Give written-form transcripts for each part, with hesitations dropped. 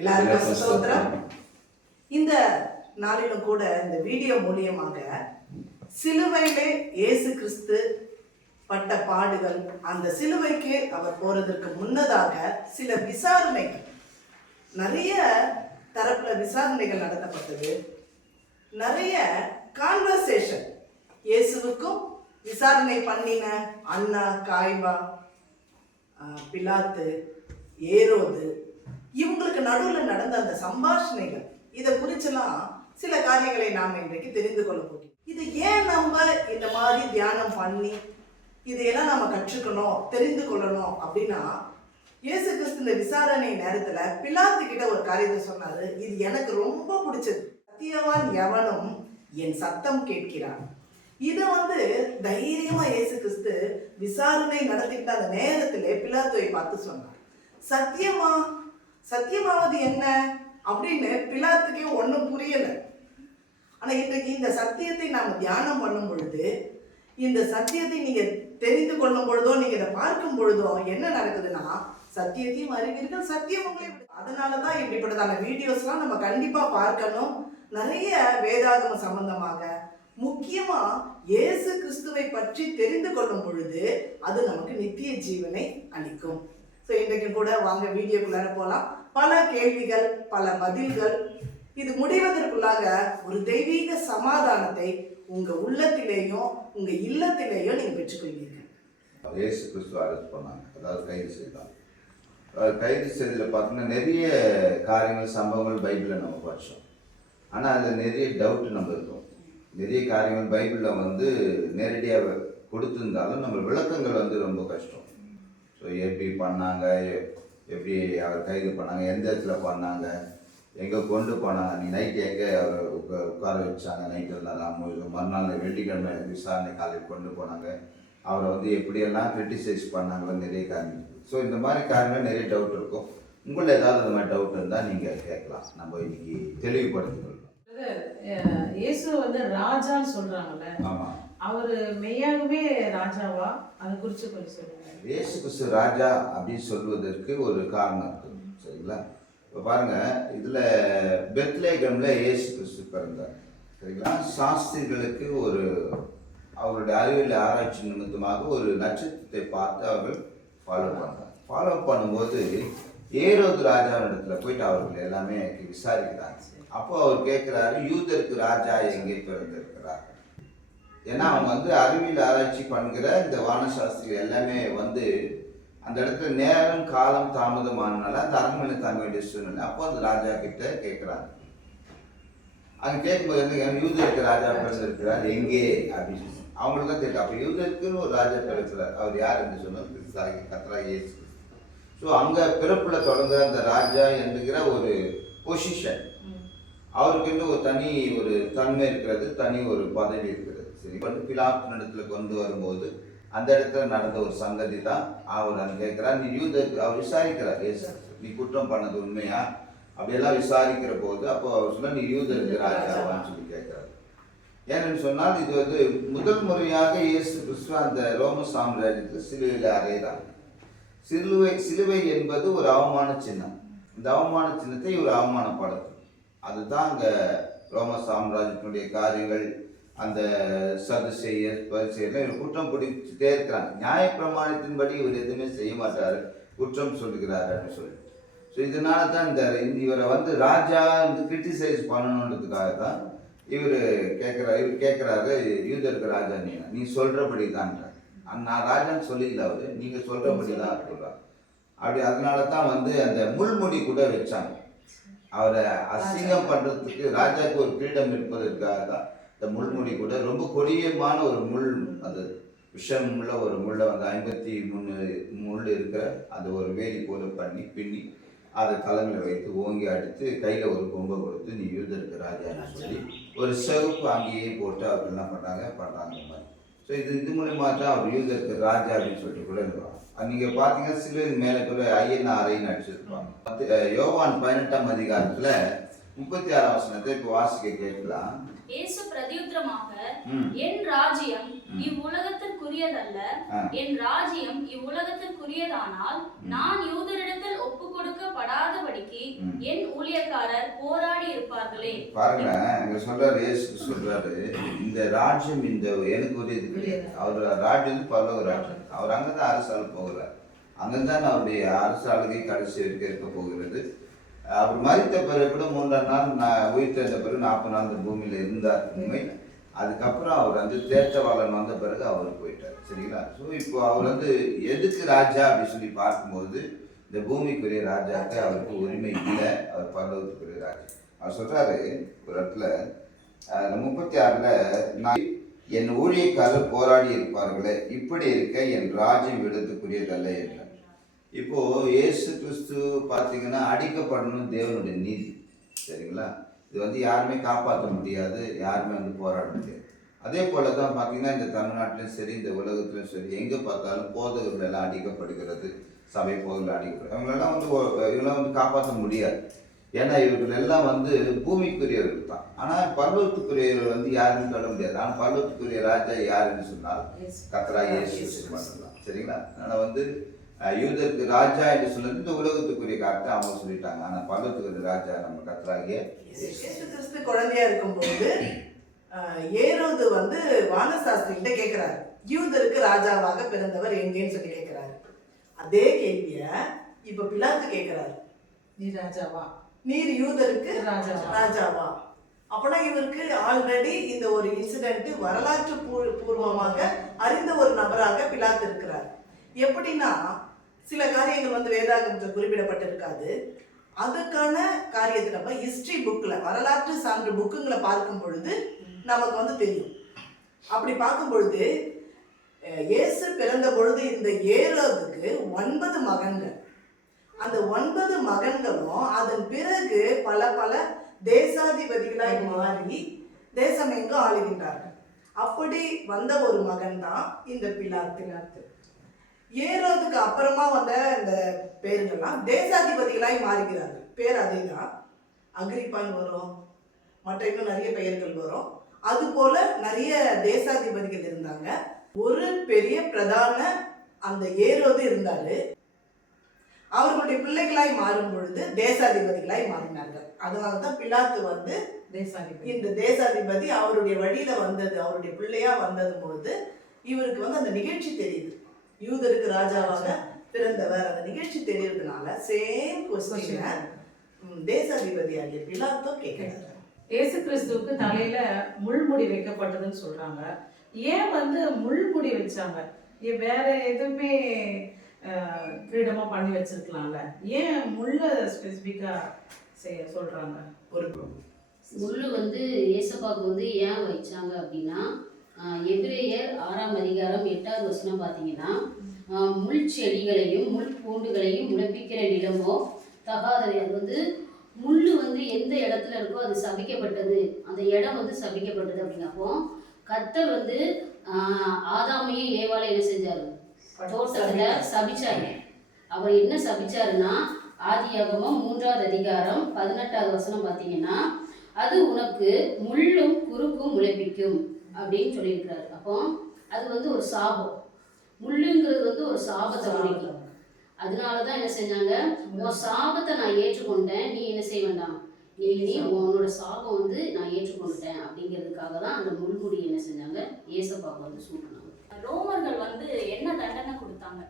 எல்லாருக்கும் ஸ்தோத்திரம். இந்த நாளிலும் கூட இந்த வீடியோ மூலியமாக சிலுவையிலே இயேசு கிறிஸ்து பட்ட பாடுகள், அந்த சிலுவைக்கு அவர் போறதற்கு முன்னதாக சில விசாரணைகள், நிறைய தரப்புல விசாரணைகள் நடத்தப்பட்டது. நிறைய கான்வர்சேஷன், இயேசுவுக்கும் விசாரணை பண்ணின அண்ணா, காய்பா, பிலாத்து, ஏரோது, இவங்களுக்கு நடுவில் நடந்த அந்த சம்பாஷணைகள், இதை குறிச்செல்லாம் சில காரியங்களை நாம் இன்றைக்கு தெரிந்து கொள்ள போகிறோம். இது ஏன் நம்ம இந்த மாதிரி தியானம் பண்ணி இதையெல்லாம் நம்ம கற்றுக்கணும், தெரிந்து கொள்ளணும் அப்படின்னா, இயேசு கிறிஸ்து இந்த விசாரணை நேரத்துல பிலாத்து கிட்ட ஒரு காரியத்தை சொன்னாரு. இது எனக்கு ரொம்ப பிடிச்சது. சத்தியவான் எவனும் என் சத்தம் கேட்கிறான். இதை தைரியமா இயேசு கிறிஸ்து விசாரணை நடத்திட்டு அந்த நேரத்திலே பிலாத்துவை பார்த்து சொன்னார். சத்தியமாவது என்ன அப்படின்னு பிலாத்துக்கே ஒன்றும் புரியல. ஆனா இன்றைக்கு இந்த சத்தியத்தை நாம தியானம் பண்ணும் பொழுது, இந்த சத்தியத்தை நீங்க தெரிந்து கொள்ளும் பொழுதோ, நீங்க இதை பார்க்கும் பொழுதோ என்ன நடக்குதுன்னா, சத்தியத்தையும் அறிவீர்கள், சத்தியம் உங்களை. அதனாலதான் இப்படிப்பட்டதான வீடியோஸ்லாம் நம்ம கண்டிப்பா பார்க்கணும். நிறைய வேதாகம சம்பந்தமாக, முக்கியமா இயேசு கிறிஸ்துவை பற்றி தெரிந்து கொள்ளும் பொழுது அது நமக்கு நித்திய ஜீவனை அளிக்கும். ஸோ இன்றைக்கு கூட வாங்க வீடியோக்குள்ளார போகலாம். பல கேள்விகள், பல பதில்கள், இது முடிவதற்குள்ளாக ஒரு தெய்வீக சமாதானத்தை உங்க உள்ளத்திலேயும் உங்க இல்லத்திலேயும் நீங்க பெற்றுக்கொள்வீர்கள். இயேசு கிறிஸ்துவ அரெஸ்ட் பண்ணாங்க, அதாவது கைது செய்தாங்க. கைது செய்ததில் பார்த்தீங்கன்னா நிறைய காரியங்கள், சம்பவங்கள் பைபிளில் நம்ம படித்தோம். ஆனால் அதில் நிறைய டவுட் நம்ம இருக்கும். நிறைய காரியங்கள் பைபிளில் நேரடியாக கொடுத்துருந்தாலும் நம்ம விளக்கங்கள் ரொம்ப கஷ்டம். ஸோ எப்படி பண்ணாங்க, எப்படி அவர் கைது பண்ணாங்க, எந்த இடத்துல பண்ணாங்க, எங்கே கொண்டு போனாங்க, நீ நைட்டு எங்கே அவர் உட்கார வச்சாங்க, நைட்டு இருந்தாலும் மறுநாள் வெள்ளிக்கிழமை விசாரணை காலையில் கொண்டு போனாங்க, அவரை எப்படியெல்லாம் கிரிட்டிசைஸ் பண்ணாங்களோ நிறைய காரணம். ஸோ இந்த மாதிரி காரணங்கள் நிறைய டவுட் இருக்கும். உங்களை ஏதாவது இந்த மாதிரி டவுட் இருந்தால் நீங்கள் கேட்கலாம். நம்ம இன்னைக்கு தெளிவுபடுத்திக்கொள்ளலாம். இயேசு ராஜான்னு சொல்றாங்கல்ல, அவரு மெய்யாகவே ராஜாவா? அதை குறித்து கொஞ்சம் சொல்லுங்க. இயேசு கிறிஸ்து ராஜா அப்படின்னு சொல்வதற்கு ஒரு காரணம் இருக்குது, சரிங்களா? இப்போ பாருங்க, இதில் பெத்லேகம்ல இயேசு கிறிஸ்து பிறந்தார், சரிங்களா? சாஸ்திரிகளுக்கு அவருடைய அறிவியல் ஆராய்ச்சி நிமித்தமாக ஒரு நட்சத்திரத்தை பார்த்து அவர்கள் ஃபாலோ பண்ணாங்க. ஃபாலோ பண்ணும்போது ஏரோது ராஜாவிடத்துல போயிட்டு அவர்கள் எல்லாமே விசாரிக்கிறாங்க. அப்போ அவர் கேட்கிறாரு, யூதருக்கு ராஜா எங்கே பிறந்திருக்கிறார்? ஏன்னா அவங்க அறிவியல் ஆராய்ச்சி பண்ணுகிற இந்த வானசாஸ்திரிகள் எல்லாமே அந்த இடத்துல நேரம் காலம் தாமதமானனால அந்த அரண்மனை தாங்க வேண்டிய சூழ்நிலை. அப்போ அந்த ராஜா கிட்ட கேட்கிறாங்க. அங்கே கேட்கும்போது யூதருக்கு ராஜா பிறந்திருக்கிறார் எங்கே அப்படின்னு அவங்களுக்கு தான் தெரியும். அப்போ யூதருக்குன்னு ஒரு ராஜா பிறக்கிறார். அவர் யார் என்று சொன்னார்? கர்த்தராகிய இயேசு. ஸோ அங்கே பிறப்பில் தொடங்குற அந்த ராஜா என்கிற ஒரு பொசிஷன், அவருக்கு ஒரு தனி ஒரு தன்மை இருக்கிறது, தனி ஒரு பதவி இருக்கிறது. சரி, பிலாத்து இடத்துல கொண்டு வரும்போது அந்த இடத்துல நடந்த ஒரு சங்கதி தான் அவர் அங்கே கேட்கிறார். நீ யூதருக்கு அவர் விசாரிக்கிறார், இயேசு நீ குற்றம் பண்ணது உண்மையா அப்படியெல்லாம் விசாரிக்கிற போது அப்போ அவர் சொன்ன, நீ யூதருக்கு ராஜாவான்னு சொல்லி கேட்கிறார். ஏன்னு சொன்னால் இது முதல் முறையாக இயேசு கிறிஸ்து அந்த ரோம சாம்ராஜ்யத்தில் சிலுவையில் அறையிறாங்க. சிலுவை என்பது ஒரு அவமான சின்னம். இந்த அவமான சின்னத்தை ஒரு அவமானப்படுத்தும். அதுதான் அங்கே ரோம சாம்ராஜ்யத்தினுடைய காரியங்கள். அந்த சதுசேயர் பரிசேயர் குற்றம் பிடிச்சிட்டே இருக்கிறாங்க. நியாய பிரமாணத்தின்படி இவர் எதுவுமே செய்ய மாட்டார், குற்றம் சொல்லுகிறார் அப்படின்னு சொல்லி. ஸோ இதனால தான் இவரை ராஜா கிரிட்டிசைஸ் பண்ணணுன்றதுக்காக தான் இவர் கேட்குறாரு, யூதருக்கு ராஜா நீ சொல்கிறபடி தான். நான் ராஜான்னு சொல்லிக்கல, அவர் நீங்கள் சொல்கிறபடி தான் சொல்கிறார். அப்படி அதனால தான் அந்த முள்முடி கூட வச்சாங்க. அவரை அசிங்கம் பண்ணுறதுக்கு, ராஜாவுக்கு ஒரு கிரீடம் இருப்பதற்காக தான் இந்த முள்முடி கூட ரொம்ப கொடியமான ஒரு முள், அந்த விஷம் உள்ள ஒரு முள்ளை 53 முள் இருக்கிற அந்த ஒரு வேலி போல பண்ணி பின்னி அதை தலைமையில் வைத்து ஓங்கி அடித்து கையில் ஒரு கொம்பை கொடுத்து நீ யூதருக்கு ராஜான்னு சொல்லி ஒரு சிவப்பு அங்கேயே போட்டு அவர் என்ன பண்ணுறாங்க இந்த மாதிரி. ஸோ இது மூலமாக தான் அவர் யூதருக்கு ராஜா அப்படின்னு சொல்லிட்டு கூட இருப்பாங்க. நீங்கள் பார்த்தீங்கன்னா சிலுவை மேலே கூட ஐயனாரைன்னு அடிச்சிருப்பாங்க. யோவான் 18ஆம் அதிகாரத்தில் 36ஆம் வசனத்தை இப்போ வாசிக்க கேட்கலாம். இயேசு பிரதியுத்தரமாக, என் ராஜ்யம் இவ்வுலகத்திற்குரியதல்ல. என் ராஜ்யம் இவ்வுலகத்திற்குரியதானால் நான் யூதரிடத்தில் ஒப்பு கொடுக்கப்படாதபடிக்கு என் ஊழியக்காரர் போராடி இருப்பார்களே. பாருங்க, அங்க சொல்றாரு, இயேசு சொல்றாரு, இந்த ராஜ்யம் இந்த எனக்கு ஒரு இது கிடையாது. அவர் ராஜ்யம் பரலோக ராஜ்யம். அவர் அங்கதான் அரசாள போகிறார். அங்கதான் அவருடைய அரசாளுகை கடைசி வரைக்கும் இருக்க போகிறது. அவர் மரித்த பிறகு கூட 3ஆம் நாள் உயிர் தெரிந்த பிறகு 40 நாள் இந்த பூமியில இருந்தார் உண்மை. அதுக்கப்புறம் அவர் வந்து தேற்றவாளன் வந்த பிறகு அவர் போயிட்டார். சரிங்களா? ஸோ இப்போ அவர் வந்து எதுக்கு ராஜா அப்படின்னு சொல்லி பார்க்கும்போது இந்த பூமிக்குரிய ராஜாக்கு அவருக்கு உரிமை இல்லை, அவர் பரலோகத்துக்குரிய ராஜா. அவர் சொல்றாரு ஒரு இடத்துல 36ல, நான் என் ஊழியக்காரர் போராடி இருப்பார்களே, இப்படி இருக்க என் ராஜ்யம் விடத்துக்குரியதல்ல என்றார். இப்போ இயேசு கிறிஸ்து பார்த்தீங்கன்னா அடிக்கப்படணும் தேவனுடைய நீதி. சரிங்களா? இது வந்து யாருமே காப்பாற்ற முடியாது, யாருமே வந்து போராட முடியாது. அதே போல தான் பார்த்தீங்கன்னா இந்த தமிழ்நாட்டிலும் சரி, இந்த உலகத்திலும் சரி, எங்கே பார்த்தாலும் போதகர்கள் எல்லாம் அடிக்கப்படுகிறது, சபை போதகர்கள் அடிக்கப்படுது. அவங்களெல்லாம் வந்து இவங்களாம் வந்து காப்பாற்ற முடியாது. ஏன்னா இவர்கள் எல்லாம் வந்து பூமிக்குரியவர்கள் தான். ஆனால் பர்வத்துக்குரியவர்கள் வந்து யாருன்னு சொல்ல முடியாது. ஆனால் பர்வத்துக்குரிய ராஜா யாருன்னு சொன்னால் கர்த்தராகிய இயேசு மட்டும்தான். சரிங்களா? அதனால் வந்து யூதருக்கு ராஜா என்று சொன்னது இந்த உலகத்துக்குரிய காரணத்தை அவங்க சொல்லிட்டாங்க. ஆனால் பர்வத்துக்குரிய ராஜா நம்ம கர்த்தராகிய இயேசு கிறிஸ்து குழந்தையா இருக்கும்போது ஏரோது வந்து வானசாஸ்திரிகிட்ட கேட்கிறாரு, யூதருக்கு ராஜாவாக பிறந்தவர் எங்கேன்னு சொல்லி கேட்கிறாரு. அதே கேள்விய இப்ப பிலாத்து கேட்கிறாரு, நீ ராஜாவா, நீர் யூதருக்கு ராஜாவா? அப்பனா இவருக்கு ஆல்ரெடி இந்த ஒரு இன்சிடென்ட் வரலாற்று பூர்வமாக அறிந்த ஒரு நபராக பிலாத்து இருக்கிறார். எப்படின்னா சில காரியங்கள் வந்து வேதாகமத்தில் குறிப்பிடப்பட்டிருக்காது. அதுக்கான காரியத்தை நம்ம ஹிஸ்டரி புக்கில், வரலாற்று சான்று புக்குங்களை பார்க்கும் பொழுது நமக்கு வந்து தெரியும். அப்படி பார்க்கும் பொழுது இயேசு பிறந்த பொழுது இந்த ஏரோதுக்கு 9 மகன்கள். அந்த 9 மகன்களும் அதன் பிறகு பல பல தேசாதிபதிகளாய் மாறி தேசம் எங்கும் ஆளுகின்றார்கள். அப்படி வந்த ஒரு மகன் தான் இந்த பிலாத்து. ஏரோதுக்கு அப்புறமா வந்த இந்த பேர்கள்லாம் தேசாதிபதிகளாய் மாறுகிறார்கள். பேர் அதே தான், அக்ரிப்பான்னு வரும், மற்ற இன்னும் நிறைய பெயர்கள் வரும். அது போல நிறைய தேசாதிபதிகள் இருந்தாங்க. ஒரு பெரிய பிரதான அந்த ஏரோது இருந்தாரு. அவர்களுடைய பிள்ளைகளாய் மாறும் பொழுது தேசாதிபதிகளாய் மாறினார்கள். அதனாலதான் பிலாத்து வந்து இந்த தேசாதிபதி அவருடைய வழியில வந்தது, அவருடைய பிள்ளையா வந்தது பொழுது இவருக்கு வந்து அந்த நிகழ்ச்சி தெரியுது, யூதருக்கு ராஜாவாக பிறந்தவர். அந்த நிகழ்ச்சி தெரியறதுனால சேம் கொஸ்டினை தேசாதிபதி ஆகிய பிலாத்தோ கேட்கிறார். இயேசு கிறிஸ்துவுக்கு தலையில முள்முடி வைக்கப்பட்டதுன்னு சொல்றாங்க. ஏன் வந்து முள்முடி வச்சாங்க? ஏன் வேற எதுவுமே ஃப்ரீடமா பண்ணி வச்சிருக்கலாம்ல? ஏன் முள்ள ஸ்பெசிஃபிக்கா செய்ய சொல்றாங்க? ஒரு முள்ளு வந்து ஏசப்பாவுக்கு வந்து ஏன் வச்சாங்க அப்படின்னா, எபிரேயர் 6ஆம் அதிகாரம் 8வது வசனம் பார்த்தீங்கன்னா, முள் செடிகளையும் முள் பூண்டுகளையும் முளைப்பிக்கிற நிலமோ தகாதது. அது வந்து முள் வந்து எந்த இடத்துல இருக்கோ அது சபிக்கப்பட்டது, அந்த இடம் வந்து சபிக்கப்பட்டது அப்படின்னப்போ கர்த்தர் வந்து ஆதாமையும் ஏவாளையும் என்ன செஞ்சாரு? தோட்டத்துல சபிச்சாரு. அவர் என்ன சபிச்சாருன்னா, ஆதியாகமம் 3வது அதிகாரம் 18வது வசனம் பார்த்தீங்கன்னா, அது உனக்கு முள்ளும் குறுக்கும் முளைப்பிக்கும் அப்படின்னு சொல்லியிருக்கிறாரு. அப்போ அது வந்து ஒரு சாபம். முள்ளுங்கிறது வந்து ஒரு சாபத்தை குறிக்கும். அதனாலதான் என்ன செஞ்சாங்க, உன் சாபத்தை நான் ஏற்றுக்கொண்டேன், நீ என்ன செய்ய வேண்டாம், நீ உன்னோட சாபம் வந்து நான் ஏற்றுக்கொண்டேன் அப்படிங்கிறதுக்காக தான் அந்த முள்முடி என்ன செஞ்சாங்க, ஏசப்பாவுக்கு வந்து சூட்டினாங்க. ரோமர்கள் வந்து என்ன தண்டனை கொடுத்தாங்க?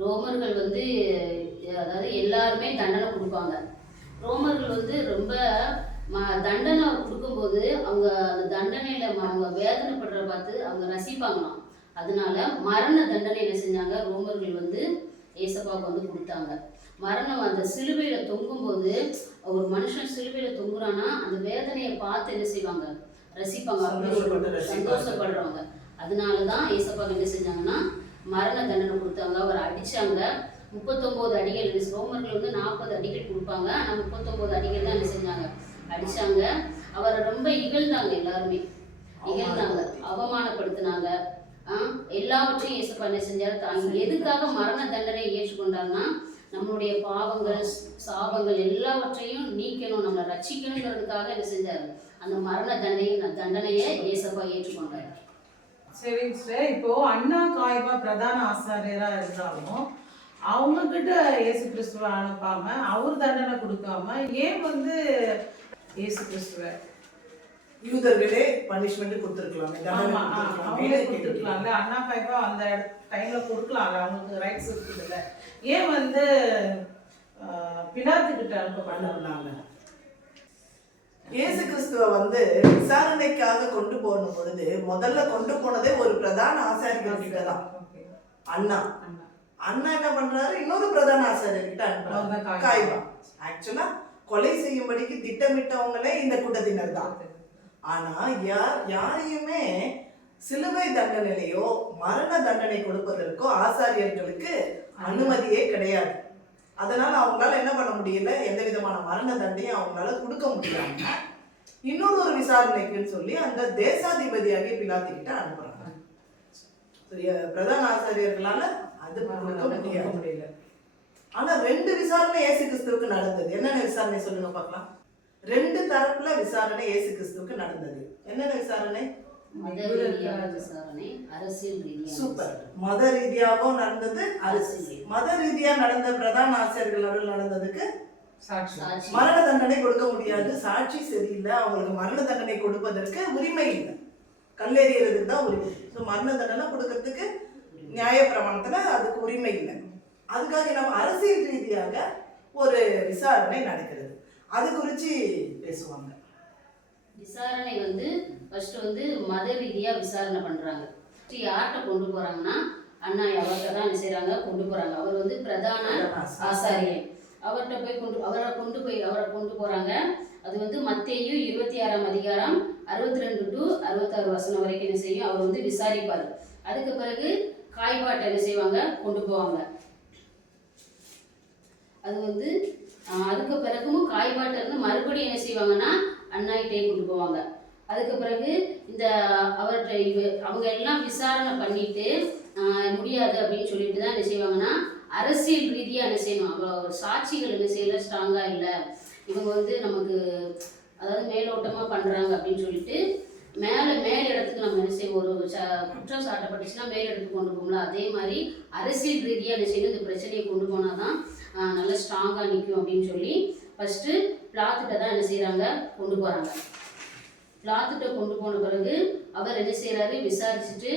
ரோமர்கள் வந்து அதாவது எல்லாருமே தண்டனை கொடுப்பாங்க. ரோமர்கள் வந்து ரொம்ப தண்டனை கொடுக்கும்போது அவங்க அந்த தண்டனையில அவங்க வேதனைப்படுற பார்த்து அவங்க ரசிப்பாங்களாம். அதனால மரண தண்டனை என்ன செஞ்சாங்க, ரோமர்கள் வந்து ஏசப்பாவுக்கு வந்து கொடுத்தாங்க. மரணம் அந்த சிலுவையில தொங்கும்போது, ஒரு மனுஷன் சிலுவையில தொங்குறான்னா அந்த வேதனையை பார்த்து என்ன செய்வாங்க, ரசிப்பாங்க, சந்தோஷப்படுறவங்க. அதனாலதான் ஏசப்பாவுக்கு என்ன செஞ்சாங்கன்னா மரண தண்டனை கொடுத்தாங்க. அவர் அடிச்சாங்க. 39 அடிகள். ரோமர்கள் வந்து 40 அடிகள் கொடுப்பாங்க, ஆனா 39 அடிகள் தான் என்ன செஞ்சாங்க, அடிச்சாங்க. அவரை ரொம்ப இகழ்ந்தாங்க, எல்லாருமே இகழ்ந்தாங்க, அவமானப்படுத்தினாங்க. எல்லாவற்றையும் ஏசப்பா என்ன செஞ்சாரு, தாங்க எதுக்காக மரண தண்டனை ஏற்றுக்கொண்டார்னா, நம்மளுடைய பாவங்கள் சாபங்கள் எல்லாவற்றையும் நீக்கணும், நம்மளை ரட்சிக்கணுங்கிறதுக்காக என்ன செஞ்சாரு, அந்த மரண தண்டனையை ஏசப்பா ஏற்றுக்கொண்டார். சரிங்க சார். இப்போ அண்ணா காய்பா பிரதான ஆசாரியரா இருந்தாலும் அவங்க கிட்ட இயேசு கிறிஸ்துவை அனுப்பாம அவர் தண்டனை கொடுக்காம ஏன் வந்து இயேசு கிறிஸ்துவை யூதர்களே பனிஷ்மெண்ட் கொடுத்துருக்கலாம், ஆமா அவங்களே கொடுத்துருக்கலாம்ல. அண்ணா பைப்பா அந்த டைம்ல கொடுக்கலாம்ல, அவங்களுக்கு ரைட்ஸ் இருக்குதுல்ல. ஏன் வந்து பிலாத்து கிட்ட அனுப்பப்பட்டாங்க? இயேசு கிறிஸ்துவ வந்து விசாரணைக்காக கொண்டு போன பொழுது முதல்ல கொண்டு போனதே ஒரு பிரதான ஆசாரியர்கள் கிட்ட தான். அண்ணா என்ன பண்றாரு, இன்னொரு பிரதான ஆசாரியர் கிட்ட அனுப்புறாரு, காய்பா. ஆக்சுவலா கொலை செய்யும்படிக்கு திட்டமிட்டவங்களே இந்த கூட்டத்தினர் தான். ஆனா யாரையுமே சிலுவை தண்டனையிலையோ மரண தண்டனை கொடுப்பதற்கோ ஆசாரியர்களுக்கு அனுமதியே கிடையாது. அதனால அவங்களால என்ன பண்ண முடியல, எந்த விதமான மரண தண்டையும் அவங்களால கொடுக்க முடியாம இன்னொரு விசாரணைக்குன்னு சொல்லி அந்த தேசாதிபதியாகிய பிலாத்து கிட்ட அனுப்புறாங்க. பிரதான ஆசாரியர்களால அது கொடுக்க முடியல. ஆனா 2 விசாரணை இயேசு கிறிஸ்துவுக்கு நடந்தது. என்னென்ன விசாரணை சொல்லுங்க பார்க்கலாம். 2 தரப்புல விசாரணை இயேசு கிறிஸ்துவுக்கு நடந்தது. என்னென்ன விசாரணை? சூப்பர். மத ரீதியாகவும் நடந்தது, அரசியல். மத ரீதியா நடந்த பிரதான ஆசிரியர்கள் நடந்ததுக்கு மரண தண்டனை கொடுக்க முடியாது, சாட்சி சரியில்லை, அவங்களுக்கு மரண தண்டனை கொடுப்பதற்கு உரிமை இல்லை, கல்லெறியறதுக்கு தான் உரிமை. ஸோ மரண தண்டனை கொடுக்கறதுக்கு நியாய பிரமாணத்துல அதுக்கு உரிமை இல்லை. அதுக்காக நம்ம அரசியல் ரீதியாக ஒரு விசாரணை நடக்கிறது. அது குறித்து பேசுவாங்க. விசாரணை வந்து ஃபர்ஸ்ட் வந்து மத ரீதியா விசாரணை பண்றாங்க. யார்கிட்ட கொண்டு போறாங்கன்னா அண்ணா அவர்கிட்ட தான் என்ன செய்றாங்க, கொண்டு போறாங்க. அவர் வந்து பிரதான ஆசாரியர். அவரை கொண்டு போறாங்க. அது வந்து மத்தேயு 26ஆம் அதிகாரம் 62 to 66 வசனம் வரைக்கும் என்ன செய்யும், அவர் வந்து விசாரிப்பார். அதுக்கு பிறகு காய்பாட்டை என்ன செய்வாங்க, கொண்டு போவாங்க. அது வந்து அதுக்கு பிறகும் காய்பாட்டை இருந்து மறுபடியும் என்ன செய்வாங்கன்னா அண்ணாயிட்டே கொண்டு போவாங்க. அதுக்கு பிறகு இந்த அவங்க எல்லாம் விசாரணை பண்ணிட்டு முடியாது அப்படின்னு சொல்லிட்டு தான் என்ன செய்வாங்கன்னா அரசியல் ரீதியாக என்ன செய்யணும், அவ்வளோ சாட்சிகள் என்ன செய்யல, ஸ்ட்ராங்காக இல்லை, இவங்க வந்து நமக்கு அதாவது மேலோட்டமாக பண்ணுறாங்க அப்படின்னு சொல்லிட்டு மேல் இடத்துக்கு நம்ம என்ன செய்வோம், ஒரு குற்றம் சாட்டப்பட்டுச்சுன்னா மேல் இடத்துக்கு கொண்டு போகலாம். அதே மாதிரி அரசியல் ரீதியாக என்ன செய்யணும், இந்த பிரச்சனையை கொண்டு போனால் தான் நல்லா ஸ்ட்ராங்காக நிற்கும் அப்படின்னு சொல்லி ஃபஸ்ட்டு பிலாத்துட்ட தான் என்ன செய்கிறாங்க, கொண்டு போகிறாங்க. பிலாத்துட்ட கொண்டு போன பிறகு அவர் என்ன செய்கிறாரு, விசாரிச்சுட்டு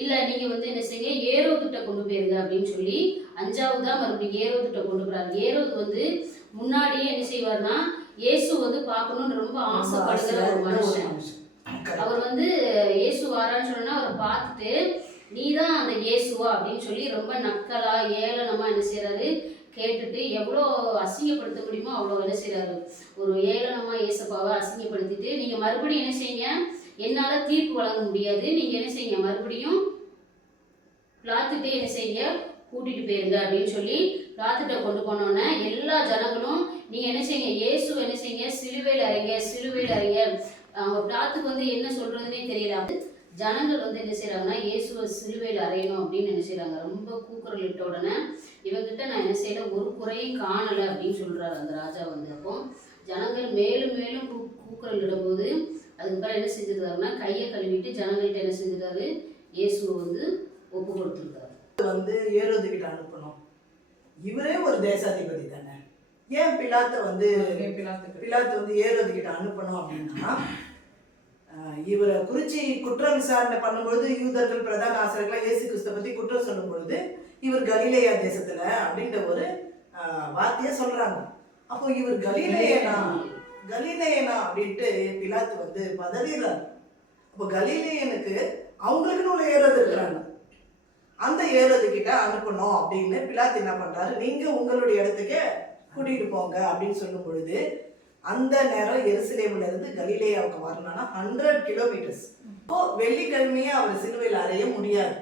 இல்லை நீங்கள் வந்து என்ன செய்யுங்க, ஏரோதுகிட்ட கொண்டு போயிருங்க அப்படின்னு சொல்லி 5ஆவதாக மறுபடியும் ஏரோதுகிட்ட கொண்டு போகிறாரு. ஏரோது வந்து முன்னாடியே என்ன செய்வார்னா இயேசு வந்து பார்க்கணுன்னு ரொம்ப ஆசைப்படுகிற ஒரு மனுஷன். அவர் வந்து இயேசு வாரான்னு சொன்னா அவரை பார்த்துட்டு நீ தான் அந்த இயேசுவா அப்படின்னு சொல்லி ரொம்ப நக்கலா ஏளனமா என்ன செய்யறாரு கேட்டுட்டு, எவ்வளோ அசிங்கப்படுத்த முடியுமோ அவ்வளோ என்ன செய்யறாரு, ஒரு ஏளனமா இயேசப்பாவை அசிங்கப்படுத்திட்டு, நீங்க மறுபடியும் என்ன செய்யுங்க, என்னால தீர்ப்பு வழங்க முடியாது, நீங்க என்ன செய்யுங்க, மறுபடியும் பிலாத்துட்டே என்ன செய்யுங்க, கூட்டிட்டு போயிருங்க அப்படின்னு சொல்லி பிலாத்துட்ட கொண்டு போனோன்னே எல்லா ஜனங்களும் நீங்க என்ன செய்யுங்க, இயேசு என்ன செய்யுங்க, சிலுவையில் அறைங்க. அவங்க பிலாத்துக்கு வந்து என்ன சொல்றதுன்னே தெரியல. ஜனங்கள் வந்து என்ன செய்யறாங்கன்னா இயேசுவை சிலுவையில் அறையணும் அப்படின்னு என்ன செய்யறாங்க, ரொம்ப கூக்குரல் இட்ட உடனே இவங்கிட்ட நான் என்ன செய்யல, ஒரு குறையும் காணலை அப்படின்னு சொல்றாரு அந்த ராஜா வந்து. அப்போ ஜனங்கள் மேலும் மேலும் கூக்குரல் இடும்போது அதுக்கப்புறம் என்ன செஞ்சிருக்காருன்னா கையை கழுவிட்டு ஜனங்கள்கிட்ட என்ன செஞ்சிருக்காரு, இயேசுவை வந்து ஒப்பு கொடுத்துருக்காரு. வந்து ஏரோது கிட்ட அனுப்பணும், இவரே ஒரு தேசாதிபதி தானே, ஏன் பிலாத்து வந்து ஏரோது கிட்ட அனுப்பணும் அப்படின்னா, இவரை குறிச்சி குற்றம் விசாரணை பண்ணும்பொழுது யூதர்கள் பிரதான ஆசிரியர்கள் இயேசு கிறிஸ்துவை பத்தி குற்றம் சொல்லும் பொழுது இவர் கலிலேயா தேசத்துல அப்படின்ற ஒரு வார்த்தையை சொல்றாங்க. அப்போ இவர் கலிலேயனா அப்படின்ட்டு பிலாத்து வந்து பதறிறாரு. அப்போ கலிலேயனுக்கு அவங்களுக்குன்னு உள்ள ஏரோது இருக்கிறாங்க, அந்த ஏரோது கிட்ட அனுப்பணும் அப்படின்னு பிலாத்து என்ன பண்றாரு, நீங்க உங்களுடைய இடத்துக்கு கூட்டிட்டு போங்க அப்படின்னு சொல்லும் பொழுது அந்த நேரம் எருசலேம்ல இருந்து கலிலேயாவுக்கு வரணும்னா 100 கிலோமீட்டர்ஸ். இப்போ வெள்ளிக்கிழமையே அவர் சிலுவையில் அறைய முடியாது,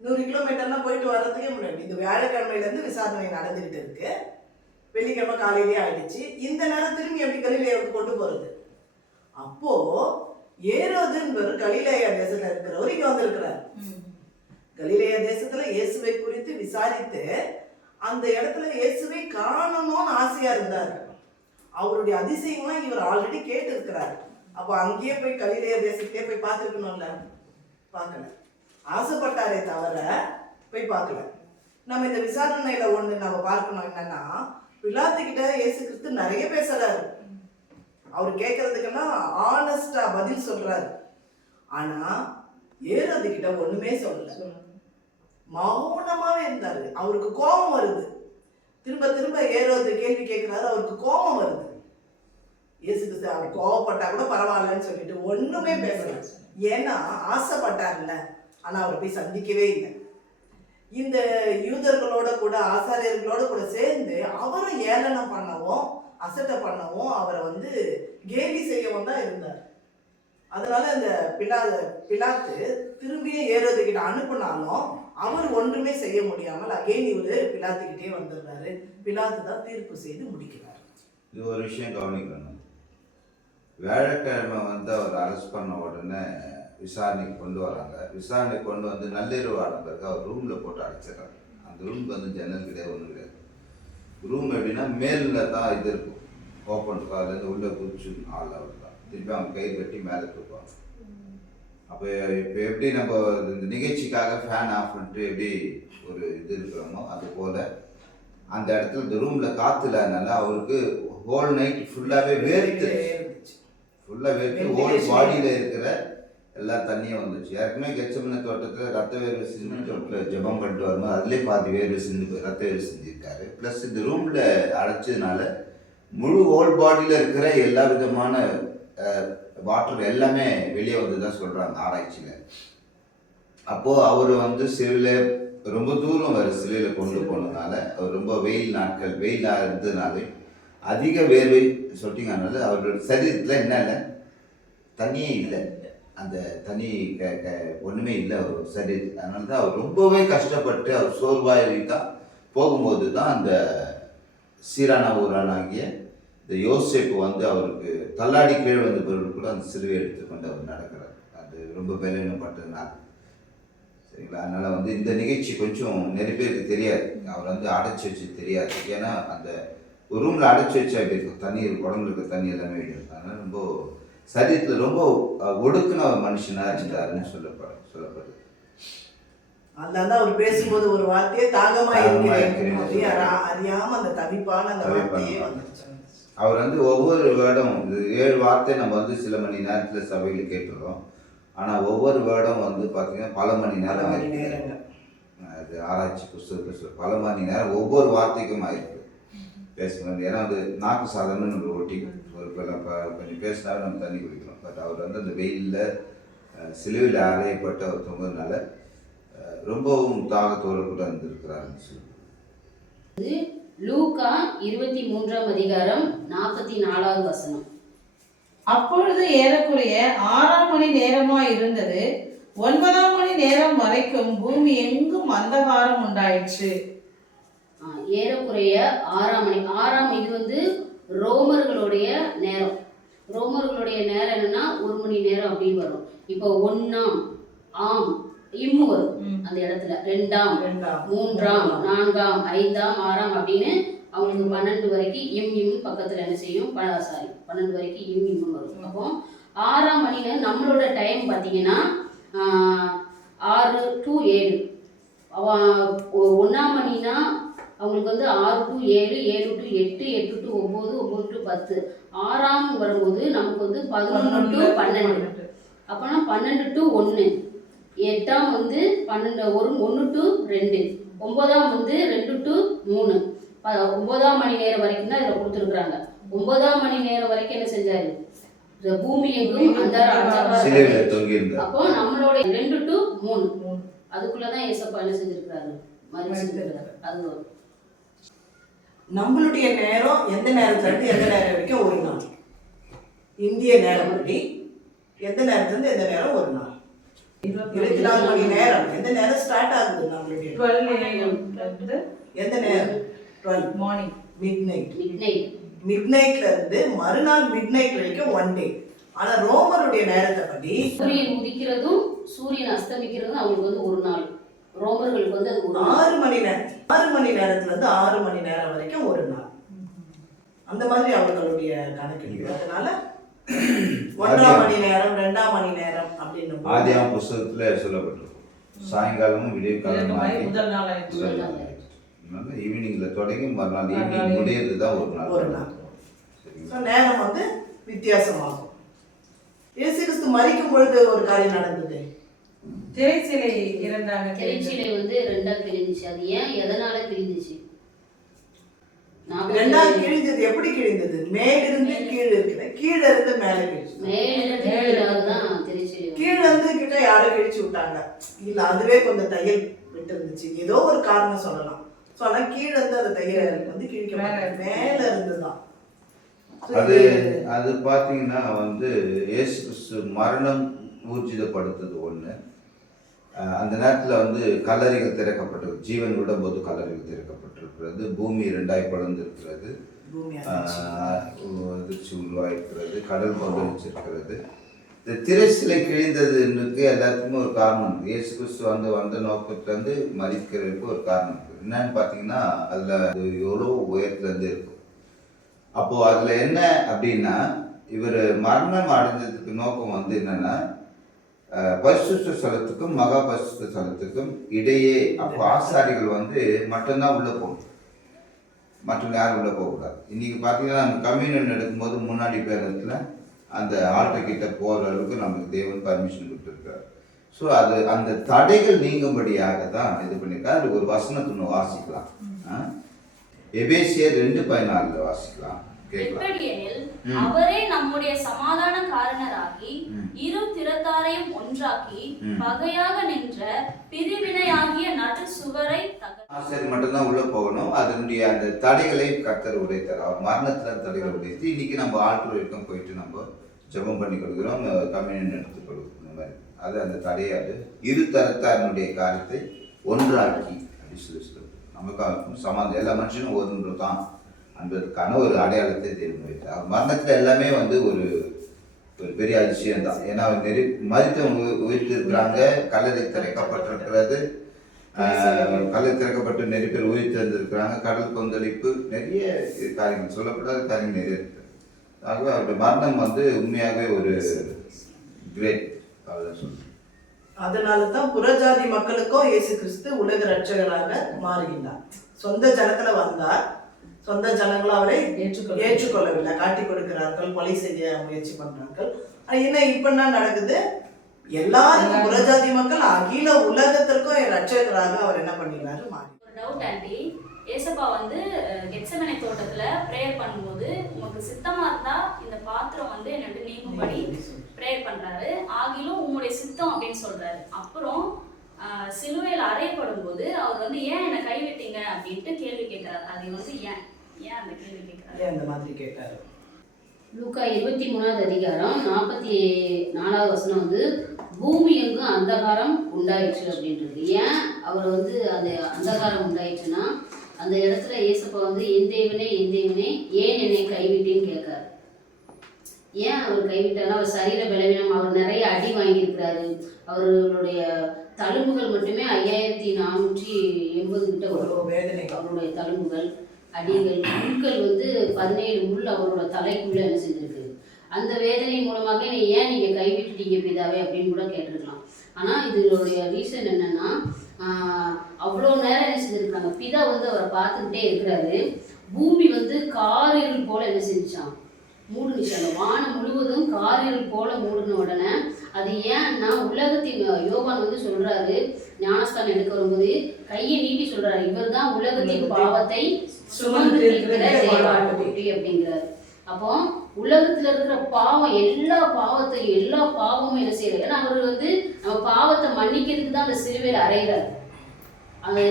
100 கிலோமீட்டர்லாம் போயிட்டு வர்றதுக்கே முடியாது. இந்த வியாழக்கிழமையில இருந்து விசாரணை நடந்துகிட்டு இருக்கு, வெள்ளிக்கிழமை காலையிலேயே ஆயிடுச்சு. இந்த நேரம் திரும்பி எப்படி கலிலேயாவுக்கு கொண்டு போறது? அப்போ ஏரோதுன்னு கலிலேயா தேசத்துல இருக்கிறவர் இங்க வந்திருக்கிறார். கலிலேயா தேசத்துல இயேசுவை குறித்து விசாரித்து அந்த இடத்துல இயேசுவை காணணும்னு ஆசையா இருந்தார். அவருடைய அதிசயம்லாம் இவர் ஆல்ரெடி கேட்டு இருக்கிறார். அப்போ அங்கேயே போய் கலிலேயா தேசத்திலே போய் பார்த்துருக்கணும்ல, பார்க்கல. ஆசைப்பட்டாரே தவிர போய் பார்க்கல. நம்ம இந்த விசாரணையில ஒண்ணு நம்ம பார்க்கணும் என்னன்னா, பிலாத்துக்கிட்ட இயேசு கிறிஸ்து நிறைய பேசுறாரு. அவர் கேட்கறதுக்கெல்லாம் ஆனஸ்டா பதில் சொல்றாரு. ஆனா ஏரோது கிட்ட ஒண்ணுமே சொல்லல, மௌனமாவே இருந்தாரு. அவருக்கு கோபம் வருது. திரும்ப திரும்ப ஏரோது கேள்வி கேட்கிறாரு, அவருக்கு கோபம் வருது. இயேசு கிறிஸ்து அவர் கோவப்பட்டா கூட பரவாயில்லன்னு சொல்லிட்டு ஒண்ணுமே பேசல. ஏன்னா ஆசைப்பட்டார்ல, ஆனா அவர் போய் சந்திக்கவே இல்லை. இந்த யூதர்களோட கூட ஆசாரியர்களோட கூட சேர்ந்து அவரும் ஏளனம் பண்ணவும் அசட்டை பண்ணவும் அவரை வந்து கேலி செய்யவும் தான் இருந்தார். அதனால இந்த பிலாத்து திரும்பியும் ஏரோதுகிட்ட அனுப்புனாலும் அவர் ஒன்றுமே செய்ய முடியாமல் அகைன் இவரு பிலாத்துக்கிட்டே வந்துடுறாரு. பிலாத்து தான் தீர்ப்பு செய்து முடிக்கிறார். இது ஒரு விஷயம் கவனிக்கணும். வியாழக்கிழமை வந்து அவர் அரெஸ்ட் பண்ண உடனே விசாரணைக்கு கொண்டு வராங்க. விசாரணைக்கு கொண்டு வந்து நள்ளிரவு ஆன பிறகு அவர் ரூமில் போட்டு அடைச்சிடறாங்க. அந்த ரூமுக்கு வந்து ஜன்னல் கிடையாது, ஒன்றும் கிடையாது. ரூம் எப்படின்னா மேலில் தான் இது இருக்கும், ஓப்பன் இருக்கும். அதுலேருந்து உள்ளே குதிச்சு ஆள் அவர் தான் திருப்பி அவங்க கை கட்டி மேலே தூக்குவாங்க. அப்போ இப்போ எப்படி நம்ம இந்த நிகழ்ச்சிக்காக ஃபேன் ஆஃப் பண்ணிட்டு எப்படி ஒரு இது இருக்கிறோமோ அது போல் அந்த இடத்துல இந்த ரூமில் காற்று இல்லாதனால அவருக்கு ஹோல் நைட் ஃபுல்லாகவே வேர்த்து ஹோல் பாடியில் இருக்கிற எல்லா தண்ணியும் வந்துச்சு. ஏற்கனவே கெச்சமன தோட்டத்தில் ரத்த வேர்வை செஞ்சு தோட்டத்தில் ஜபம் பண்ணிட்டு வரும்போது அதுலேயே பாதி வேர்வை செஞ்சு ரத்த வேர்வை செஞ்சுருக்காரு. ப்ளஸ் இந்த ரூமில் அடைச்சதுனால முழு ஹோல் பாடியில் இருக்கிற எல்லா விதமான வாட்டர் எல்லாமே வெளியே வந்து தான் சொல்கிறாங்க ஆராய்ச்சியில். அப்போது அவர் வந்து சிறையில் ரொம்ப தூரம் வர சிறையில் கொண்டு போனதுனால அவர் ரொம்ப வெயில் நாட்கள் வெயிலாக இருந்ததுனால அதிக வேர்வை சொட்டிங்கனால அவரோட சரீரத்தில் என்ன இல்லை, தண்ணியே இல்லை. அந்த தண்ணி ஒன்றுமே இல்லை அவர் சரீரத்தில். அதனால தான் அவர் ரொம்பவே கஷ்டப்பட்டு அவர் சோர்வாகி தான் போகும்போது தான் அந்த சீரான ஊரானாகிய இந்த யோசேப்பு வந்து அவருக்கு தள்ளாடி கீழே வந்த பிறகு கூட அந்த சிலுவை எடுத்துக்கொண்டு அவர் நடக்கிறார். அது ரொம்ப பலவீனப்பட்டதுனால சரிங்களா. அதனால் வந்து இந்த நிகழ்ச்சி கொஞ்சம் நிறைய பேருக்கு தெரியாது. அவர் வந்து அடைச்சி வச்சு தெரியாது. ஏன்னா அந்த ஒரு ரூமில் அடைச்சி வச்சா எப்படி இருக்கும், தண்ணீர் உடம்புல இருக்க தண்ணி எல்லாமே விடும். அதனால் ரொம்ப சரீரத்தில் ரொம்ப ஒடுக்குன ஒரு மனுஷனாக இருந்தாருன்னு சொல்லப்படுது. அதான் அவர் பேசும்போது ஒரு வார்த்தையே தாகமா இருக்கிறேன் அறியாம அந்த தவிப்பான அந்த வார்த்தையே வந்துச்சு. அவர் வந்து ஒவ்வொரு வேர்டும் 7 வார்த்தை நம்ம வந்து சில மணி நேரத்தில் சபையில் கேட்டுறோம். ஆனால் ஒவ்வொரு வேர்டும் வந்து பார்த்தீங்கன்னா பல மணி நேரம் அது ஆராய்ச்சி புஸ்தகத்தில் பல மணி நேரம் ஒவ்வொரு வார்த்தைக்கும் ஆயிருக்கு பேசுகிறது. ஏன்னா அது நாக்கு சாதாரண நம்ம ஒட்டிக்கும். ஒரு கொஞ்சம் பேசினாலும் நம்ம தண்ணி குடிக்கிறோம். பட் அவர் வந்து அந்த வெயிலில் சிலுவையில் அறையப்பட்ட அவர் தொங்குறதுனால ரொம்பவும் தாகத்தோடு கூட இருந்திருக்கிறாருன்னு சொல்லி லூக்கா 23ஆம் அதிகாரம் 44வது வசனம். அப்பொழுது ஏறக்குறைய 6ஆம் மணி நேரமாய் இருந்தது. 9ஆம் மணி நேரம் வரைக்கும் பூமி எங்கும் அந்தகாரம் உண்டாயிற்று. ஏறக்குறைய 6ஆம் மணி. 6ஆம் இது வந்து ரோமர்களுடைய நேரம். ரோமர்களுடைய நேரம் என்னன்னா 1 மணி நேரம் அப்படின்னு வரும். இப்போ 1ஆம் ஆம் இம்மு வரும் அந்த இடத்துல. 2ஆம் 3ஆம் 4ஆம் 5ஆம் 6ஆம் அப்படின்னு அவங்களுக்கு 12 வரைக்கும் இம் பக்கத்துல என்ன செய்யும், 12 வரைக்கும் இம் வரும். அப்போ 6ஆம் மணில நம்மளோட டைம் பார்த்தீங்கன்னா 6 to 7. 1ஆம் மணினா அவங்களுக்கு வந்து 6 to 7, 7 to 8, 8 to 9, 9 to 10. 6ஆம் வரும்போது நமக்கு வந்து 11 to 12. அப்போனா 12 to 1. 8ஆம் வந்து 1 to 2. 9ஆம் வந்து 2 to 3. 9ஆம் மணி நேரம் வரைக்கும் தான் இதில் கொடுத்துருக்குறாங்க. 9ஆம் மணி நேரம் வரைக்கும் என்ன செஞ்சாரு, பூமி எங்கும் அந்த. அப்போ நம்மளோட 2 to 3 அதுக்குள்ளதான் ஏசப்பா என்ன செஞ்சிருக்கிறாரு, மரிச்சிருக்கிறாரு. அது நம்மளுடைய நேரம் எந்த நேரத்துல இருந்து எந்த நேரம் வரைக்கும் ஒரு நாள். இந்திய நேரம் படி எந்த நேரத்துல இருந்து எந்த நேரம் ஒரு நாள். 24 மணி நேரம். எந்த நேரம் ஸ்டார்ட் ஆகுது நம்மளுடைய 12 AM எந்த நேரம் 12 மார்னிங் மிட் நைட்ல இருந்து மறுநாள் மிட் நைட் வரைக்கும் 1 டே. ஆனா ரோமருடைய நேரத்தை படி சூரியன் உதிக்கிறதும் சூரியன் அஸ்தமிக்கிறதும் அவங்களுக்கு வந்து ஒரு நாள். ரோமர்களுக்கு வந்து 6 மணி நேரம். 6 மணி நேரத்துல இருந்து 6 மணி நேரம் வரைக்கும் ஒரு நாள். அந்த மாதிரி அவர்களுடைய கணக்கு. அதனால 1ஆம் மணி நேரம் 2ஆம் மணி நேரம் அப்படின்னு ஆதியாகம புஸ்தகத்துல சொல்லப்பட்டிருக்கும். சாயங்காலமும் விடிய காலமும் முதல் நாள் ஆயிடுச்சு. ஈவினிங்கில் தொடங்கி மறுநாள் ஈவினிங் முடியறது தான் ஒரு ஒரு நாள். நாள். ஸோ நேரம் வந்து வித்தியாசமாகும். இயேசு கிறிஸ்து மரிக்கும் பொழுது ஒரு காரியம் நடந்தது. திரைச்சிலை இரண்டாக திரைச்சிலை வந்து ரெண்டா கிழிஞ்சிச்சு. அது ஏன் எதனால கிழிஞ்சிச்சு? ரெண்டாவது கிழிஞ்சது எப்படி கிழிந்தது? மேலிருந்து கீழே இருக்குது, கீழே இருந்து மேலே கிழிச்சு. மேலிருந்து திரைச்சிலை கீழே இருந்து கிட்ட யாரோ கிழிச்சு விட்டாங்க, இல்ல அதுவே கொஞ்சம் தையல் விட்டு இருந்துச்சு, ஏதோ ஒரு காரணம் சொல்லலாம். ஸோ ஆனால் கீழே இருந்து அந்த தையல் வந்து கிழிக்க மேல இருந்து தான். அது அது பார்த்தீங்கன்னா வந்து இயேசு கிறிஸ்து மரணம் ஊர்ஜிதப்படுத்துது ஒன்று. அந்த நேரத்தில் வந்து கல்லறைகள் திறக்கப்பட்டது, ஜீவன் விடும்போது கல்லறைகள் திறக்கப்பட்டிருக்கிறது, பூமி ரெண்டாய் பிளந்திருக்கிறது, அதிர்ச்சி உருவாயிருக்கிறது, கடல் கொந்தளிச்சிருக்கிறது. இந்த திரைச்சிலை கிழிந்ததுன்னுக்கு எல்லாத்துக்குமே ஒரு காரணம் இருக்குது. இயேசு கிறிஸ்து வந்த நோக்கத்துலேருந்து மரிக்கிறதுக்கு ஒரு காரணம் இருக்குது. என்னன்னு பார்த்தீங்கன்னா அதில் எவ்வளோ உயரத்துலேருந்து இருக்கும். அப்போது அதில் என்ன அப்படின்னா, இவர் மரணம் அடைஞ்சதுக்கு நோக்கம் வந்து என்னென்னா, பரிசுத்த ஸ்தலத்துக்கும் மகா பரிசுத்த ஸ்தலத்துக்கும் இடையே அப்போ ஆசாரிகள் வந்து மட்டும்தான் உள்ளே போகணும், மற்றவங்க யாரும் உள்ளே போகக்கூடாது. இன்றைக்கி பார்த்தீங்கன்னா நம்ம கம்யூனியன் எடுக்கும்போது முன்னாடி பேரத்தில் அந்த ஆல்டர் கிட்ட போகிற அளவுக்கு நமக்கு தேவன் பர்மிஷன் கொடுத்துருக்காரு. ஸோ அது அந்த தடைகள் நீங்கும்படியாக தான் இது பண்ணியிருக்காரு. அது ஒரு வசனத்தை வாசிக்கலாம். எபேசியர் 2:14 வாசிக்கலாம். எப்படியெனில் அவரே நம்முடைய சமாதான காரணராகி இரு திறத்தாரையும் ஒன்றாக்கி பகையாக நின்ற பிரிவினையாகிய நடு சுவரை சரி மட்டும்தான் உள்ள போகணும். அதனுடைய அந்த தடைகளை கர்த்தர் உடைத்தார். அவர் மரணத்துல தடைகளை உடைத்து இன்னைக்கு நம்ம ஆல்டர் வரைக்கும் போயிட்டு நம்ம ஜெபம் பண்ணி கொடுக்குறோம், கம்யூனியன் எடுத்து கொடுக்குறோம். இந்த மாதிரி அது அந்த தடையாது இரு தரத்தாருடைய காரியத்தை ஒன்றாக்கி அப்படி சொல்லி நமக்கு சமாதானம், எல்லா மனுஷனும் ஒன்று தான் என்பதற்கான ஒரு அடையாளத்தை தேர்வு வைத்தார். அவர் மரணத்தில் எல்லாமே வந்து ஒரு ஒரு பெரிய அதிசயம் தான். ஏன்னா மரித்தவங்க உயிர்த்து இருக்கிறாங்க, கல்லறை திறக்கப்பட்டிருக்கிறது, கல்லறை திறக்கப்பட்டு நிறைய பேர் உயிர் தெரிந்திருக்கிறாங்க, கடல் கொந்தளிப்பு, நிறைய காரியங்கள் சொல்லப்படாத காரியங்கள் நிறைய இருக்கு. ஆகவே அவருடைய மரணம் வந்து உண்மையாகவே ஒரு கிரேட் அவ்வளோதான் சொல்லுவேன். அதனால தான் புறஜாதி மக்களுக்கும் இயேசு கிறிஸ்து உலக ரட்சகராக மாறுகின்றார். சொந்த ஜனத்துல வந்தார், சொந்த ஜனங்களும் அவரை ஏற்றுக்கொள்ளவில்லை, காட்டி கொடுக்கிறார்கள், கொலை செய்ய முயற்சி பண்றார்கள். ஏன்னா இப்ப என்ன நடக்குது, எல்லாருக்கும் புறஜாதி மக்கள் அகில உலகத்திற்கும் ரட்சகராக அவர் என்ன பண்ணிடுறாரு மாறி. ஒரு டவுட் ஆண்டி, ஏசப்பா வந்து கெத்செமனே தோட்டத்துல பிரேயர் பண்ணும்போது உமக்கு சித்தமா இருந்தா இந்த பாத்திரம் வந்து என்னோட நீங்கும்படி பிரேயர் பண்றாரு, ஆகிலும் உங்களுடைய சித்தம் அப்படின்னு சொல்றாரு. அப்புறம் சிலுவையில் அறையப்படும் போது அவர் வந்து ஏன் என்னை கைவிட்டீங்க அப்படின்ட்டு கேள்வி கேட்கிறாரு. அது வந்து ஏன் அந்த கேள்வி கேட்கிறாரு, அந்த மாதிரி கேட்டாரு. லூக்கா 23வது அதிகாரம் 44வது வசனம் வந்து பூமி எங்கும் அந்தகாரம் உண்டாயிடுச்சு அப்படின்றது. ஏன் அவர் வந்து அந்த அந்தகாரம் உண்டாயிடுச்சுன்னா, அந்த இடத்துல ஏசப்பா வந்து என் தேவனே ஏன் என்னை கைவிட்டேன்னு கேட்காரு. ஏன் அவர் கைவிட்டாருன்னா, அவர் சரீர பலவீனம், அவர் நிறைய அடி வாங்கியிருக்கிறாரு. அவர்களுடைய தழும்புகள் மட்டுமே 5480 கிட்ட வரும் வேதனை. அவருடைய தழும்புகள், அடிகள், முட்கள் வந்து 17 முள் அவரோட தலைக்குள்ள என்ன செஞ்சிருக்கு. அந்த வேதனை மூலமாக ஏன் நீங்க கைவிட்டுட்டீங்க பிதாவே அப்படின்னு கூட கேட்டிருக்கலாம். ஆனா இதனுடைய ரீசன் என்னன்னா, அவ்வளோ நேரம் என்ன செஞ்சிருக்காங்க, பிதா வந்து அவரை பார்த்துக்கிட்டே இருக்கிறாரு. பூமி வந்து காரிருள் போல என்ன செஞ்சான், மூடுனுச்சு. அந்த வானம் முழுவதும் காரிருள் போல மூடின உடனே அது ஏன்னா, உலகத்தின் யோவான் வந்து சொல்றாரு, ஞானஸ்தானம் எடுக்க வரும்போது கையை நீட்டி சொல்றாரு, இவர் தான் உலகத்தின் பாவத்தை சுமந்து தீர்க்கிற தேவாட்டுக்குட்டி அப்படிங்கிறாரு. அப்போ உலகத்துல இருக்கிற பாவம், எல்லா பாவமும் என்ன செய்யறாரு, ஏன்னா அவர் வந்து நம்ம பாவத்தை மன்னிக்கிறதுக்கு தான் அந்த சிலுவையில அறையிறாரு.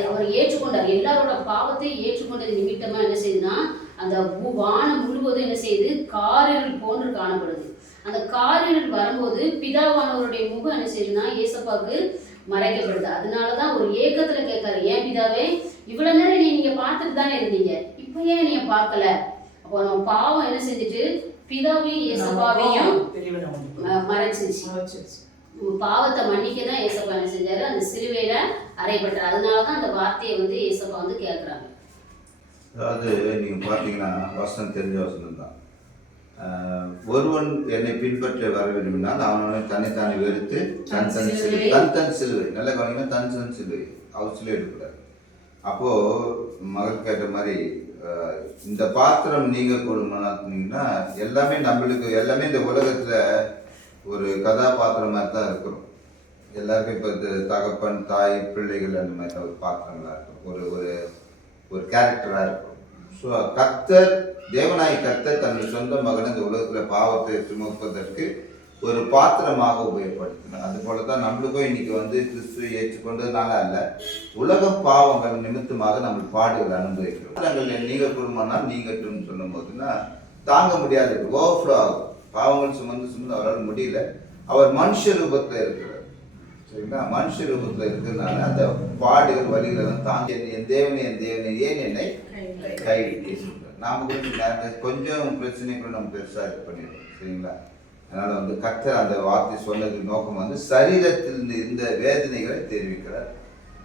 அவர் ஏற்றுக்கொண்டார், எல்லாரோட பாவத்தை ஏற்றுக்கொண்டது நிமித்தமா என்ன செய்யுதுன்னா, அந்த வானம் முழுவதும் என்ன செய்யுது, காரிருள் போன்று காணப்படுது. அந்த காரிருள் வரும்போது பிதாவானவருடைய முகம் என்ன செய்யுதுன்னா ஏசப்பாவுக்கு மறைக்கப்படுது. அதனாலதான் ஒரு ஏக்கத்துல கேட்காரு, ஏன் பிதாவே இவ்வளவு நேரம் நீங்க பார்த்துட்டு தானே இருந்தீங்க, இப்ப ஏன் நீங்க பார்க்கல? அப்போ நம்ம பாவம் என்ன செஞ்சுட்டு பிதாவையும் ஏசப்பாவையும் மறைச்சிருச்சு. பாவத்தை மன்னிக்க தான் ஏசப்பா என்ன செஞ்சாரு, அந்த சிலுவையில அறையப்பட்டார். அதனாலதான் அந்த வார்த்தையை வந்து ஏசப்பா வந்து கேட்கிறாங்க. அதாவது நீங்க பாத்தீங்கன்னா வசனம் தெரிஞ்ச வசனம் தான். ஒருவன் என்னை பின்பற்ற வர விரும்பினால் அவனை தன்னைத்தானே வெறுத்து தன் சிலுவை, நல்ல கவனிங்கன்னா தன் சிலுவை அவர் சிலுவை எடுக்கிறார். அப்போது மகள் கேட்ட மாதிரி இந்த பாத்திரம் நீங்கள் கொடுமானீங்கன்னா எல்லாமே நம்மளுக்கு எல்லாமே இந்த உலகத்தில் ஒரு கதாபாத்திரம் மாதிரி தான் இருக்கிறோம். எல்லாருக்கும் இப்போ தகப்பன் தாய் பிள்ளைகள் அந்த மாதிரி தான் ஒரு பாத்திரங்களாக இருக்கும், ஒரு ஒரு ஒரு கேரக்டராக இருக்கும். ஸோ கர்த்தர் தேவனாய் கர்த்தர் தன்னுடைய சொந்த மகனை இந்த உலகத்தில் பாவத்தை சுமப்பதற்கு ஒரு பாத்திரமாக உபயோகப்படுத்தினார். அது போல தான் நம்மளுக்கும் இன்னைக்கு வந்து கிறிஸ்துவை ஏற்றுக்கொண்டதுனால அல்ல, உலக பாவங்கள் நிமித்தமாக நம்ம பாடுகள் அனுபவிக்கிறோம். நாங்கள் நீங்கள் குடும்பம்னா நீங்கட்டும்னு சொல்லும் போதுன்னா தாங்க முடியாது, ஓவர்ஃப்ளோ ஆகும். பாவங்கள் சுமந்து அவரால் முடியல. அவர் மனுஷ ரூபத்தில் இருக்கிறார், சரிங்களா? மனுஷ ரூபத்தில் இருக்கிறதுனால அந்த பாடுகள் வழிகளெல்லாம் தாங்கி என் தேவனே ஏன் என்னை கைவிட்டு சொல்றார். நாம கூட கொஞ்சம் பிரச்சனை கூட நம்ம பெருசாக இது பண்ணிடுறோம், சரிங்களா? அதனால வந்து கர்த்தர் அந்த வார்த்தை சொன்னது நோக்கம் வந்து சரீரத்தில் இந்த வேதனைகளை தெரிவிக்கிறார்,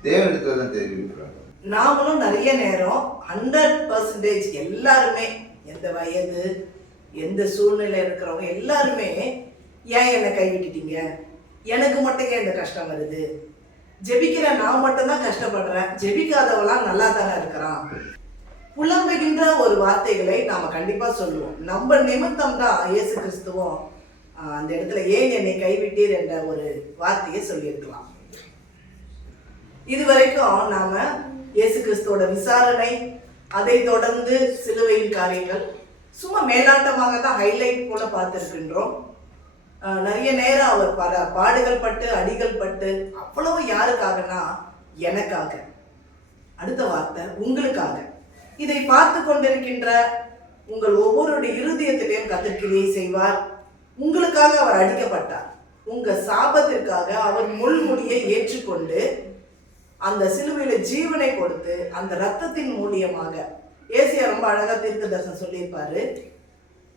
தேவனிடத்துல தான் தெரிவிக்கிறார். நாமளும் நிறைய நேரம் 100% எல்லாருமே எந்த வயது எந்த சூழ்நிலை இருக்கிறவங்க எல்லாருமே ஏன் என்னை கைவிட்டுட்டீங்க, எனக்கு மட்டும் ஏன் இந்த கஷ்டம் வருது, ஜெபிக்கிற நான் மட்டும்தான் கஷ்டப்படுறேன், ஜெபிக்காதவெல்லாம் நல்லா தானே இருக்கிறான், புலம்புகின்ற ஒரு வார்த்தைகளை நாம கண்டிப்பா சொல்லுவோம். நம்ம நிமித்தம் தான் இயேசு கிறிஸ்துவும் அந்த இடத்துல ஏன் என்னை கைவிட்டீர் என்ற ஒரு வார்த்தையை சொல்லியிருக்கலாம். இதுவரைக்கும் நாம இயேசு கிறிஸ்துவோட விசாரணை, அதை தொடர்ந்து சிலுவையின் காரியங்கள் சும்மா மேலாட்டமாக தான் ஹைலைட் போல பார்த்துருக்கின்றோம். நிறைய நேரம் அவர் பாடுகள் பட்டு அடிகள் பட்டு அவ்வளவு யாருக்காகனா எனக்காக, அடுத்த வார்த்தை உங்களுக்காக. இதை பார்த்து கொண்டிருக்கின்ற உங்கள் ஒவ்வொருடைய இருதயத்திலையும் கர்த்தர் கிரியை செய்வார். உங்களுக்காக அவர் அடிக்கப்பட்டார், உங்க சாபத்திற்காக அவர் முள்முடியை ஏற்றுக்கொண்டு அந்த சிலுவையில ஜீவனை கொடுத்து அந்த ரத்தத்தின் மூலியமாக ஏசியா ரொம்ப அழகா தீர்க்க தரிசனம் சொல்லியிருப்பாரு,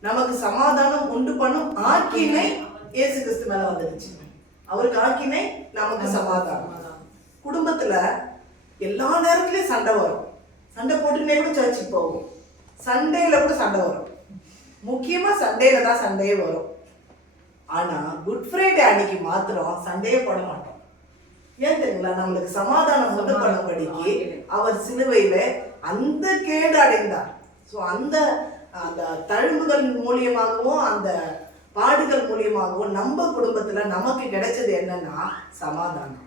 நமக்கு சமாதானம் உண்டு பண்ணும் ஆக்கினை இயேசு கிறிஸ்து மேல வந்துடுச்சு. அவருக்கு ஆக்கினை, நமக்கு சமாதானம். குடும்பத்துல எல்லா நேரத்துலயும் சண்டை வரும், சண்டை போட்டுனே கூட சர்ச்சுக்கு போவோம், சண்டையில கூட சண்டை வரும், முக்கியமா சண்டையில தான் சண்டையே வரும். ஆனா குட் ஃப்ரைடே அன்னைக்கு மாத்திரம் சண்டையே போட மாட்டோம். ஏன் தெரியுங்களா? நம்மளுக்கு சமாதானம் உண்டு பண்ணும்படிக்கு அவர் சிலுவையில அந்த கேடு அடைந்தார். ஸோ அந்த அந்த தழும்புகள் மூலியமாகவும் அந்த பாடுகள் மூலியமாகவும் நம்ம குடும்பத்துல நமக்கு கிடைச்சது என்னன்னா சமாதானம்.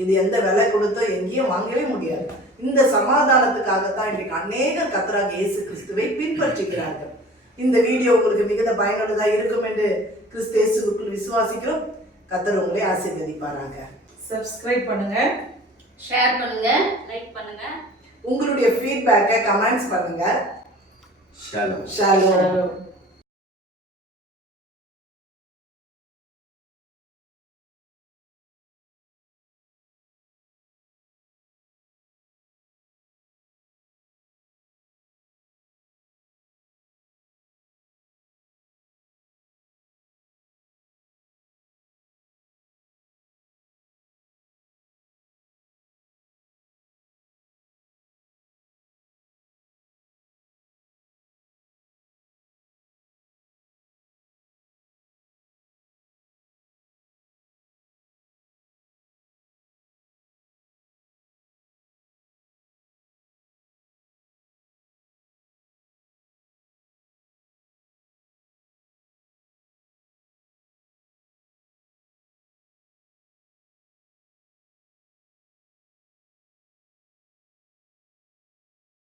இது எந்த விலை கொடுத்தோ எங்கேயும் வாங்கவே முடியாது. இந்த சமாதானத்துக்காகத்தான் இன்றைக்கு அநேகர் கர்த்தராகிய இயேசு கிறிஸ்துவை பின்பற்றுகிறார்கள். இந்த வீடியோ உங்களுக்கு மிகுந்த பயனுள்ளதா இருக்கும் என்று கிறிஸ்து இயேசுவுக்குள் விசுவாசிக்கிறோம். கர்த்தர் உங்களை ஆசீர்வதிப்பாராக. சப்ஸ்கிரைப் பண்ணுங்க, ஷேர் பண்ணுங்க, லைக் பண்ணுங்க, உங்களுடைய ஃபீட்பேக்கை கமெண்ட்ஸ் பண்ணுங்க. ஷாலோம். ஷாலோம்.